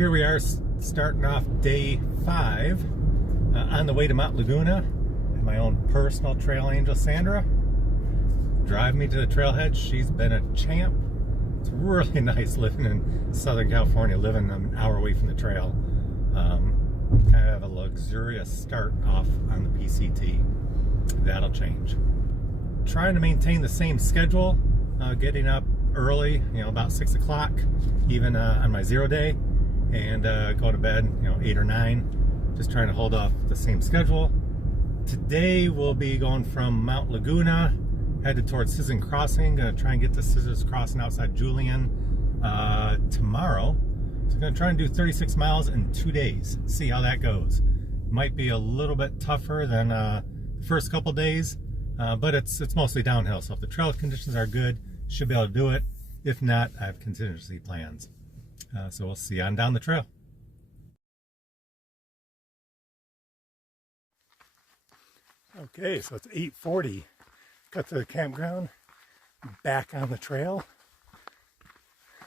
here we are starting off day 5 on the way to Mount Laguna. My own personal trail angel, Sandra, drive me to the trailhead. She's been a champ. It's really nice living in Southern California, living an hour away from the trail. Kind of a luxurious start off on the PCT. That'll change. Trying to maintain the same schedule, getting up early, about 6 o'clock, even on my 0 day, and go to bed, 8 or 9. Just trying to hold off the same schedule. Today we'll be going from Mount Laguna, headed towards Scissors Crossing. Gonna try and get to Scissors Crossing outside Julian tomorrow. So I'm gonna try and do 36 miles in 2 days. See how that goes. Might be a little bit tougher than the first couple days, but it's mostly downhill. So if the trail conditions are good, should be able to do it. If not, I have contingency plans. So we'll see on down the trail. Okay, so it's 8:40. Got to the campground, back on the trail.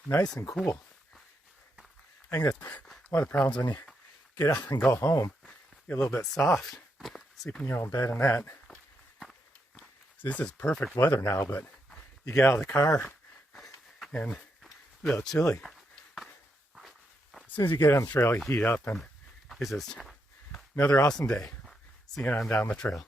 Nice and cool. I think that's one of the problems when you get up and go home. You get a little bit soft, sleep in your own bed and that. So this is perfect weather now, but you get out of the car and a little chilly. As soon as you get on the trail, you heat up, and it's just another awesome day. See you on down the trail.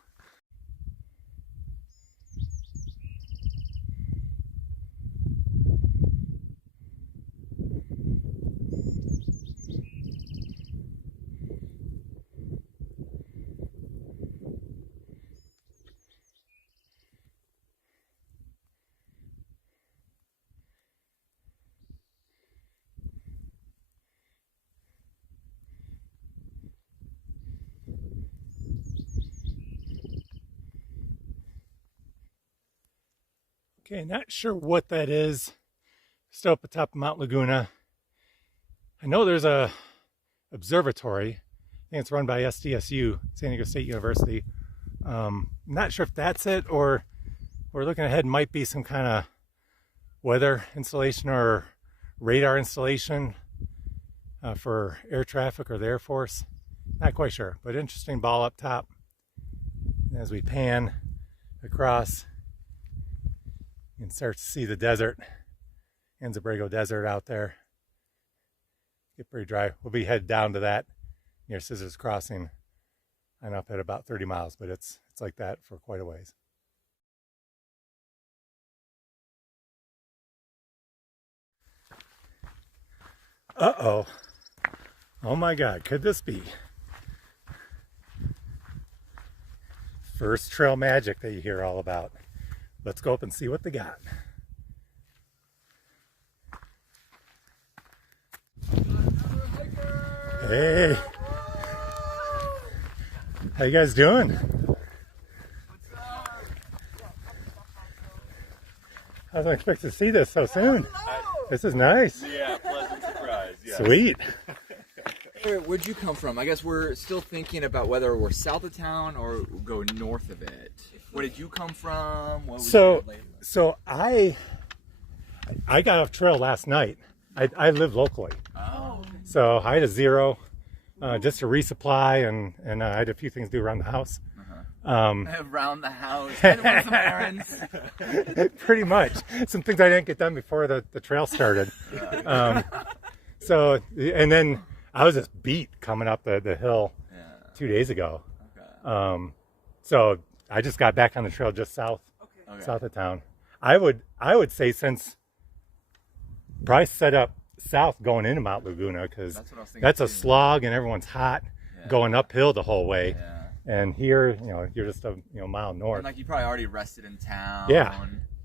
Okay, not sure what that is. Still up at the top of Mount Laguna. I know there's a observatory. I think it's run by SDSU, San Diego State University. Not sure if that's it, or we're looking ahead, might be some kind of weather installation or radar installation for air traffic or the Air Force. Not quite sure, but interesting ball up top. And as we pan across, you can start to see the desert, Anza-Borrego Desert out there. Get pretty dry. We'll be headed down to that near Scissors Crossing. I'm up at about 30 miles, but it's like that for quite a ways. Uh-oh. Oh my God, could this be? First trail magic that you hear all about. Let's go up and see what they got. Hey, how you guys doing? What's up? I wasn't expecting to see this so soon. This is nice. Yeah, pleasant surprise. Yes. Sweet. Hey, where'd you come from? I guess we're still thinking about whether we're south of town or go north of it. Where did you come from? So I got off trail last night. I live locally. Oh. So I had a 0 just to resupply, and I had a few things to do around the house. Around the house. Run some errands. Pretty much. Some things I didn't get done before the trail started. So, and then I was just beat coming up the hill 2 days ago. Okay. So I just got back on the trail just south of town. I would say since probably set up south going into Mount Laguna, because that's a slog and everyone's hot going uphill the whole way. Yeah. And here, you're just a mile north. And like you probably already rested in town.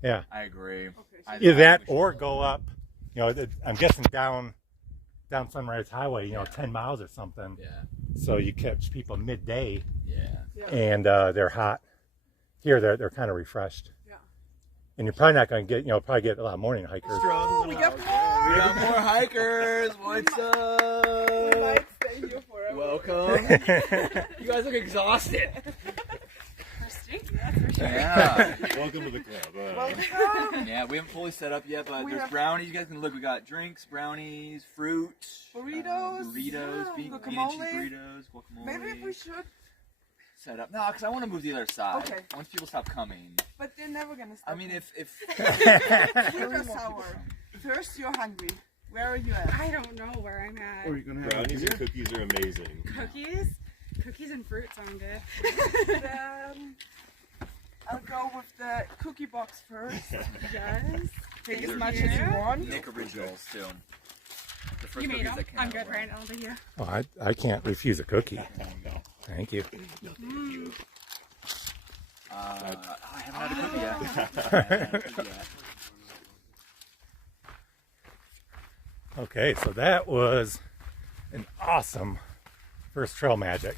Yeah. I agree. Either that or go up. I'm guessing down Sunrise Highway. 10 miles or something. Yeah. So you catch people midday. Yeah. And they're hot. Here they're kind of refreshed. Yeah. And you're probably not going to get probably get a lot of morning hikers. Oh, we got more! We got more hikers. What's up? We might stay here forever. Welcome. You guys look exhausted. That's for sure. Yeah. Welcome to the club. Welcome. Yeah, we haven't fully set up yet, but there's brownies. You guys can look. We got drinks, brownies, fruit, Burritos. burritos, yeah, bean and cheese guacamole. burritos, guacamole. Maybe we should, Set up. No, because I want to move the other side. Okay. Once people stop coming. but they're never gonna stop. I mean, if Sweet or sour? First, you're hungry. Where are you at? I don't know where I'm at. Or are you gonna have Oh, it um, here? um, Brownies and cookies are amazing. Cookies? Cookies and fruit sound good. Then I'll go with the cookie box first. Yes. Take Thank as much you. as you want. Nick originals too. The first You made cookies them. that came I'm out good were- right now. Thank you. Oh, I can't refuse a cookie. Thank you. I haven't had a cookie yet. I haven't had a cookie yet. Okay, so that was an awesome first trail magic.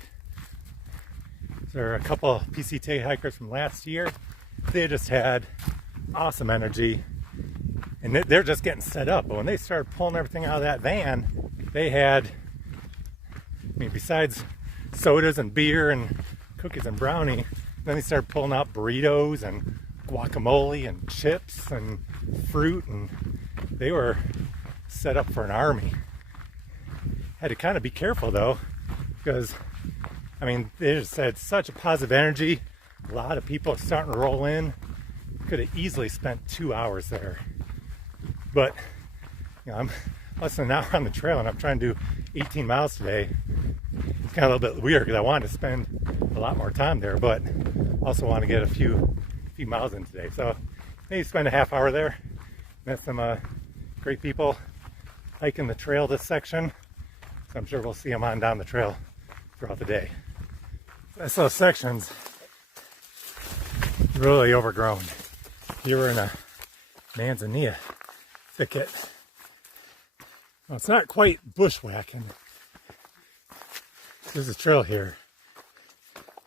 There are a couple of PCT hikers from last year. They just had awesome energy, and they're just getting set up. But when they started pulling everything out of that van, they had, I mean, besides sodas and beer and cookies and brownie, then they started pulling out burritos and guacamole and chips and fruit, and they were set up for an army. Had to kind of be careful though, because I mean, they just had such a positive energy. A lot of people starting to roll in. Could have easily spent 2 hours there. But, you know, I'm less than an hour on the trail and I'm trying to do 18 miles today. It's kind of a little bit weird because I wanted to spend a lot more time there, but also want to get a few miles in today. So maybe spend a half hour there. Met some great people hiking the trail this section. So I'm sure we'll see them on down the trail throughout the day. Those sections really overgrown. Here we're in a manzanilla thicket. Well, it's not quite bushwhacking. There's a trail here.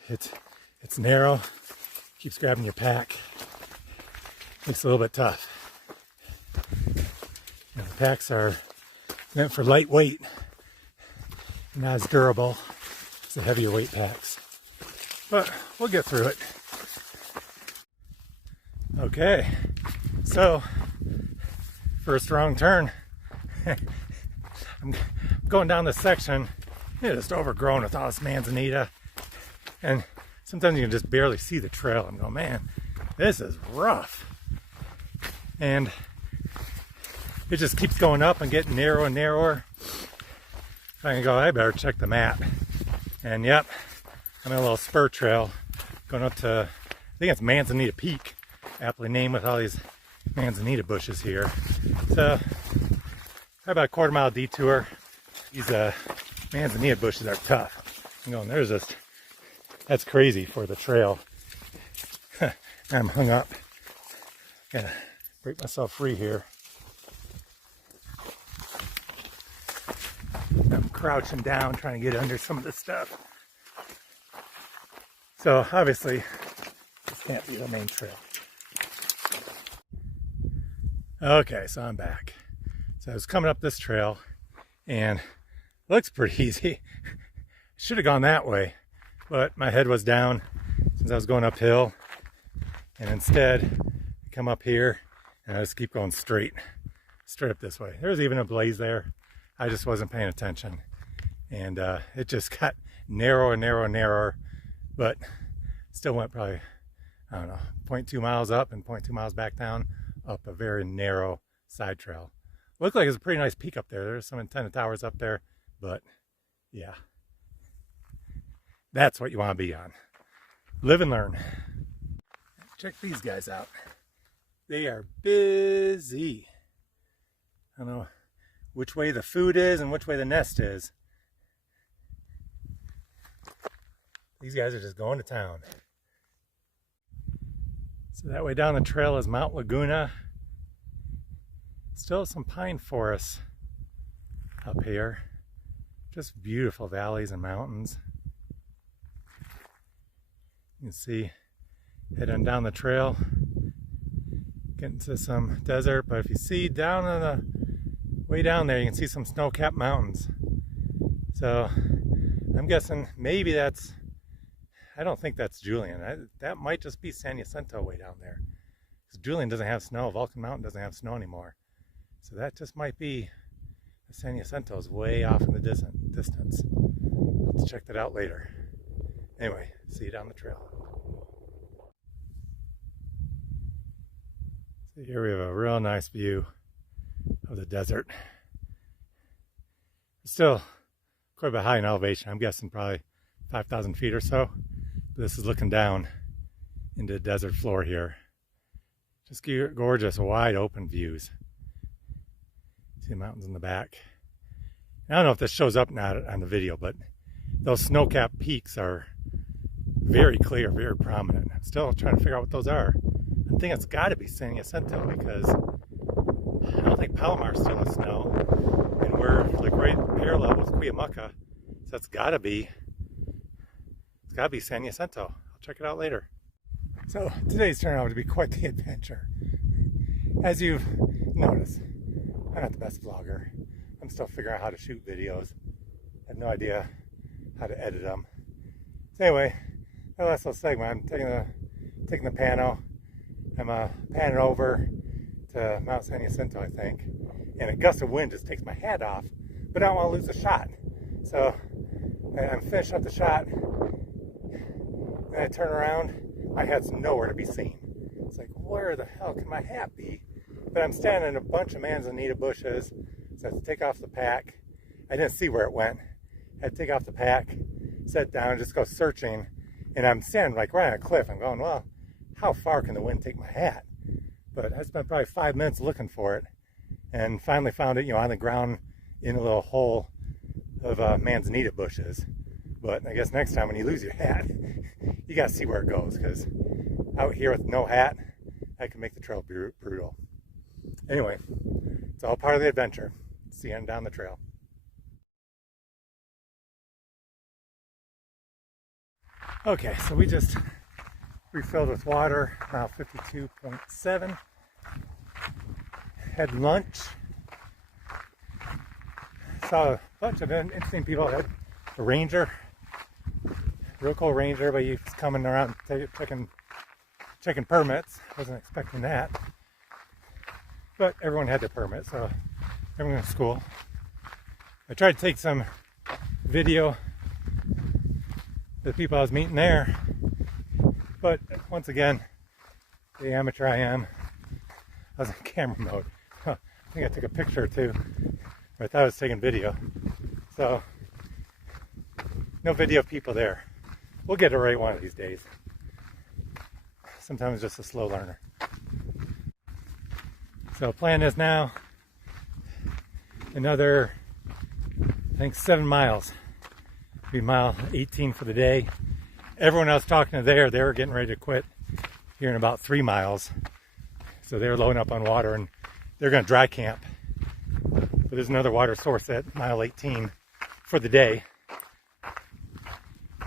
It's narrow, keeps grabbing your pack. Makes it a little bit tough. You know, the packs are meant for lightweight, not as durable as the heavier weight packs. But we'll get through it. Okay, so first wrong turn. I'm going down this section. It's just overgrown with all this manzanita, and sometimes you can just barely see the trail. I'm going, man, this is rough. And it just keeps going up and getting narrower and narrower. I can go, I better check the map. And yep, I'm in a little spur trail going up to, I think it's Manzanita Peak, aptly named with all these manzanita bushes here. So, about a quarter-mile detour. These manzanita bushes are tough. I'm going, there's just, that's crazy for the trail. I'm hung up. Gotta break myself free here. I'm crouching down trying to get under some of this stuff. So obviously this can't be the main trail. Okay, so I'm back. So I was coming up this trail and it looks pretty easy. Should have gone that way, but my head was down since I was going uphill, and instead I come up here and I just keep going straight up this way. There was even a blaze there. I just wasn't paying attention, and it just got narrower and narrower and narrower, but still went probably, I don't know, 0.2 miles up and 0.2 miles back down up a very narrow side trail. Looked like it's a pretty nice peak up there. There's some antenna towers up there, but yeah, that's what you want to be on. Live and learn. Check these guys out. They are busy. I don't know which way the food is and which way the nest is. These guys are just going to town. So that way down the trail is Mount Laguna. Still some pine forests up here. Just beautiful valleys and mountains. You can see heading down the trail, getting to some desert, but if you see down on the way down there, you can see some snow-capped mountains. So I'm guessing maybe that's, I don't think that's Julian. That might just be San Jacinto way down there. Because Julian doesn't have snow. Vulcan Mountain doesn't have snow anymore. So that just might be San Jacinto is way off in the distance. Let's check that out later. Anyway, see you down the trail. So here we have a real nice view of the desert. It's still quite a bit high in elevation. I'm guessing probably 5,000 feet or so. But this is looking down into the desert floor here. Just gorgeous, wide open views. See the mountains in the back. I don't know if this shows up now on the video, but those snow-capped peaks are very clear, very prominent. I'm still trying to figure out what those are. I think it's got to be San Jacinto because I don't think Palomar's still in snow, and we're like right parallel with Cuyamaca, so it's got to be San Jacinto. I'll check it out later. So today's turned out to be quite the adventure. As you've noticed, I'm not the best vlogger. I'm still figuring out how to shoot videos. I have no idea how to edit them. So anyway, that last little segment, I'm taking the pano. I'm panning over to Mount San Jacinto, I think. And a gust of wind just takes my hat off, but I don't want to lose the shot. So I'm finished up the shot, and I turn around, my hat's nowhere to be seen. It's like, where the hell can my hat be? But I'm standing in a bunch of manzanita bushes, so I have to take off the pack. I didn't see where it went. I had to take off the pack, sit down, just go searching, and I'm standing like right on a cliff. I'm going, well, how far can the wind take my hat? But I spent probably 5 minutes looking for it, and finally found it, on the ground in a little hole of manzanita bushes. But I guess next time when you lose your hat, you gotta see where it goes, because out here with no hat, that can make the trail brutal. Anyway, it's all part of the adventure. See you down the trail. Okay, so we just refilled with water, mile 52.7. Had lunch. Saw a bunch of interesting people. Had a ranger, real cool ranger, but he was coming around checking permits. Wasn't expecting that. But everyone had their permit, so everyone was cool. I tried to take some video of the people I was meeting there, but once again, the amateur I am, I was in camera mode. I think I took a picture or two, but I thought I was taking video. So, no video of people there. We'll get it right one of these days. Sometimes just a slow learner. So plan is now another, I think 7 miles. Be mile 18 for the day. Everyone else talking to there, they were getting ready to quit here in about 3 miles. So they were loading up on water and they're going to dry camp. But there's another water source at mile 18 for the day.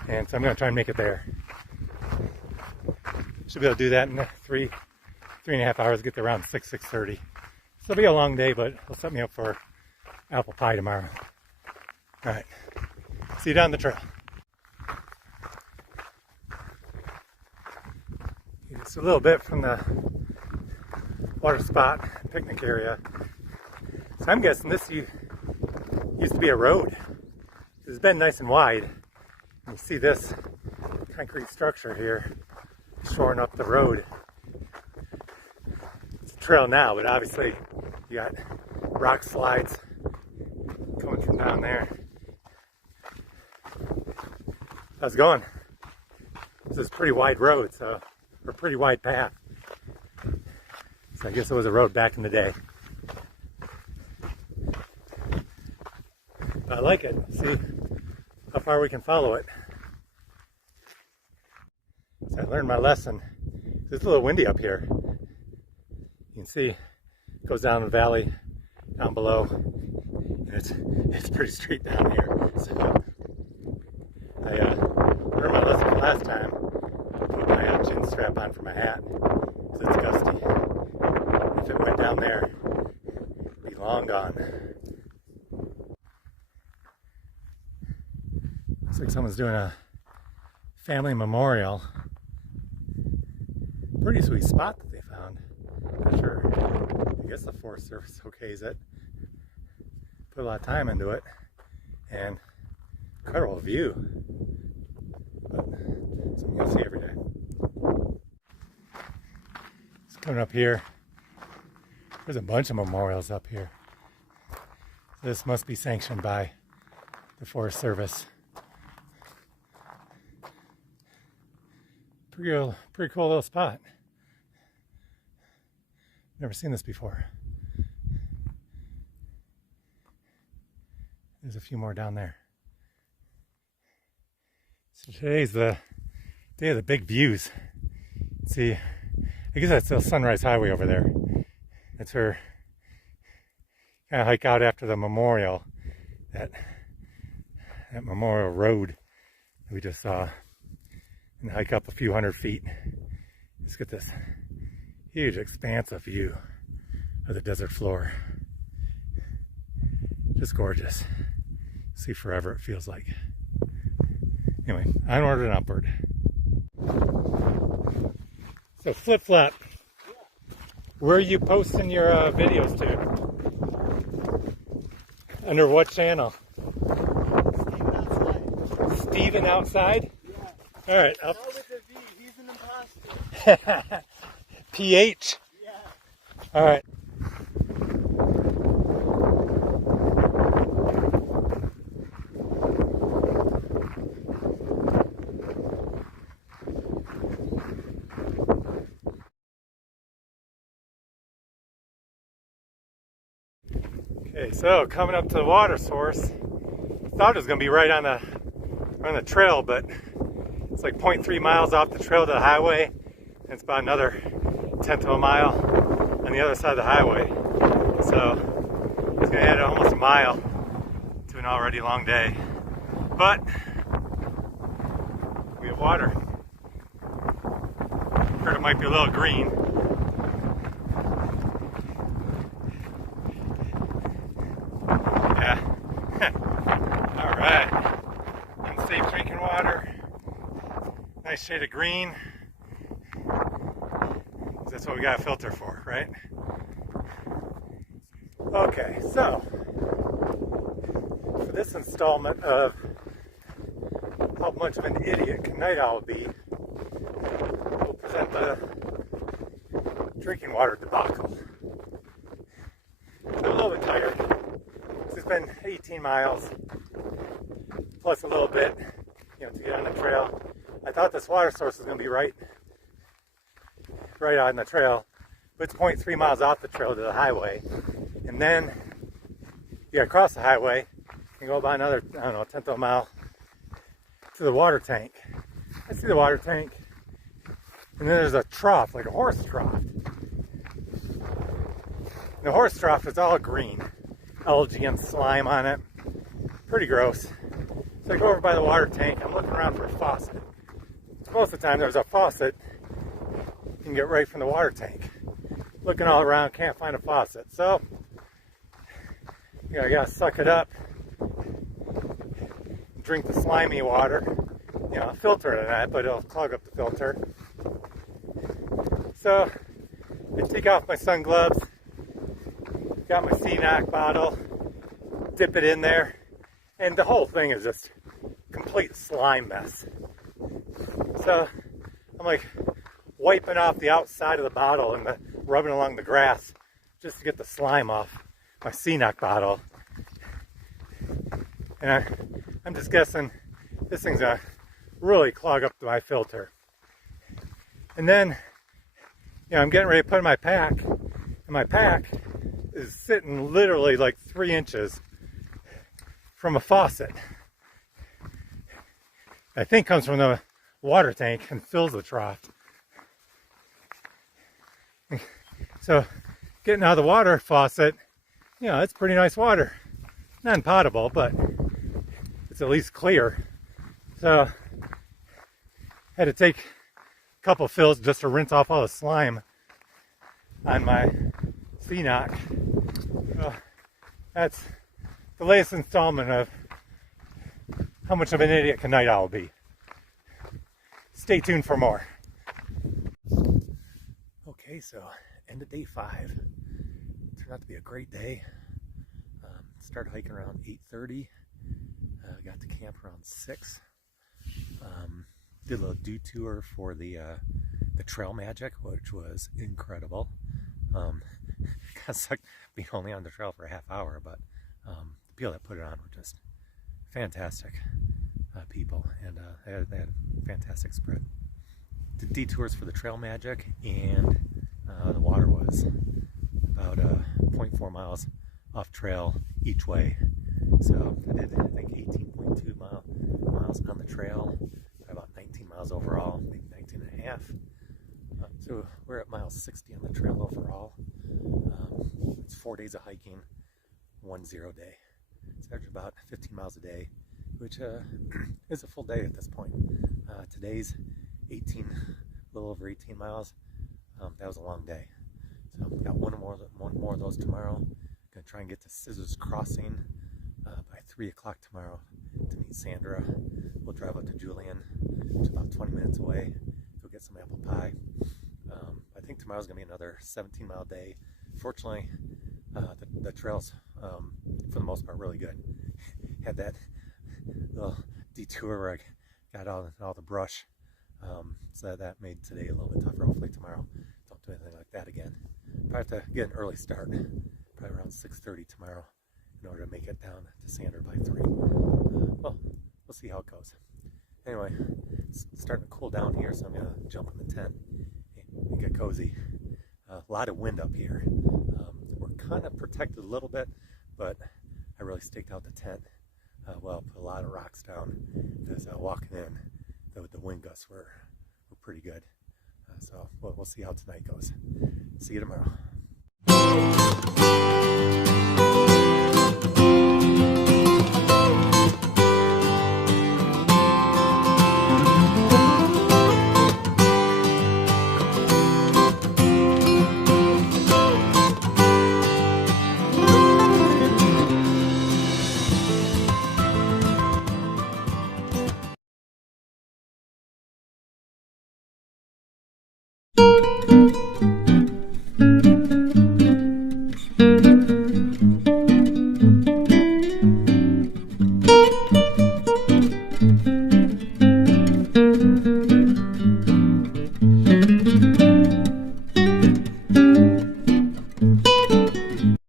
And so I'm going to try and make it there. Should be able to do that in 3.5 hours, get there around 6:30. So it'll be a long day, but it'll set me up for apple pie tomorrow. All right, see you down the trail. Just a little bit from the water spot, picnic area. So I'm guessing this used to be a road. It's been nice and wide. You see this concrete structure here shoring up the road. It's a trail now, but obviously you got rock slides coming from down there. How's it going? This is a pretty wide road, or a pretty wide path. So I guess it was a road back in the day. But I like it. See how far we can follow it. So I learned my lesson. It's a little windy up here. You can see it goes down the valley down below, and it's pretty straight down here. So I learned my lesson from last time. Put my chin strap on for my hat because it's gusty. If it went down there, it'd be long gone. Looks like someone's doing a family memorial. Pretty sweet spot that they found. Not sure. I guess the Forest Service okays it. put a lot of time into it, and incredible view. But something you'll see every day. It's coming up here. There's a bunch of memorials up here. This must be sanctioned by the Forest Service. Pretty cool little spot. Never seen this before. There's a few more down there. So today's the day of the big views. See, I guess that's the Sunrise Highway over there. That's where kind of hike out after the memorial, that memorial road that we just saw, and hike up a few hundred feet. Let's get this huge expansive view of the desert floor. Just gorgeous. See forever, it feels like. Anyway, onward and upward. So Flip Flop, where are you posting your videos to? Under what channel? Steven Outside? Yeah. Alright. No, with a V. He's an imposter. PH? Yeah. Alright. Okay, so coming up to the water source. Thought it was going to be right on the trail, but it's like 0.3 miles off the trail to the highway, and it's about another 1/10 of a mile on the other side of the highway. So it's going to add almost a mile to an already long day. But we have water. Heard it might be a little green. Yeah. Alright. Unsafe drinking water. Nice shade of green. That's what we got a filter for, right? Okay, so for this installment of how much of an idiot can Night Owl be, we'll present the drinking water debacle. I'm a little bit tired. It's been 18 miles plus a little bit, to get on the trail. I thought this water source was going to be right on the trail, but it's 0.3 miles off the trail to the highway, and then you got to cross the highway and go about another, 1/10 of a mile to the water tank. I see the water tank, and then there's a trough, like a horse trough. The horse trough is all green, algae and slime on it. Pretty gross. So I go over by the water tank. I'm looking around for a faucet. Most of the time there's a faucet you can get right from the water tank. Looking all around, can't find a faucet. So I gotta suck it up, drink the slimy water. Filter it in that, but it'll clog up the filter. So I take off my sun gloves, got my CNOC bottle, dip it in there, and the whole thing is just complete slime mess. So I'm like wiping off the outside of the bottle and rubbing along the grass just to get the slime off my CNOC bottle. And I'm just guessing this thing's gonna really clog up my filter. And then, I'm getting ready to put in my pack, and my pack is sitting literally like 3 inches from a faucet. I think comes from the water tank and fills the trough. So getting out of the water faucet, it's pretty nice water. Not potable, but it's at least clear. So I had to take a couple fills just to rinse off all the slime on my CNOC. So that's the latest installment of how much of an idiot can Night Owl be. Stay tuned for more. Okay, so end of day 5. Turned out to be a great day. started hiking around 8:30. Got to camp around 6. Did a little detour for the Trail Magic, which was incredible. Got stuck being only on the trail for a half hour, but the people that put it on were just fantastic people, and they had fantastic spread. Did detours for the Trail Magic, and the water was about 0.4 miles off trail each way. So I did, I think, 18.2 miles on the trail, about 19 miles overall, maybe 19 and a half. So we're at mile 60 on the trail overall. It's 4 days of hiking, 1 0 day. It's average about 15 miles a day, which is a full day at this point. Today's 18, a little over 18 miles. That was a long day. So we got one more of those tomorrow. Gonna try and get to Scissors Crossing by 3 o'clock tomorrow to meet Sandra. We'll drive up to Julian, which is about 20 minutes away. Go get some apple pie. I think tomorrow's gonna be another 17-mile day. Fortunately, the trails, for the most part, really good. Had that little detour where I got all the brush, so that made today a little bit tougher. Hopefully tomorrow don't do anything like that again. Probably have to get an early start, probably around 6:30 tomorrow, in order to make it down to Sandra by 3. Well, we'll see how it goes. Anyway, it's starting to cool down here, so I'm gonna jump in the tent and get cozy. A lot of wind up here. We're kind of protected a little bit, but I really staked out the tent. Well, put a lot of rocks down, because walking in, the wind gusts were pretty good. So we'll see how tonight goes. See you tomorrow.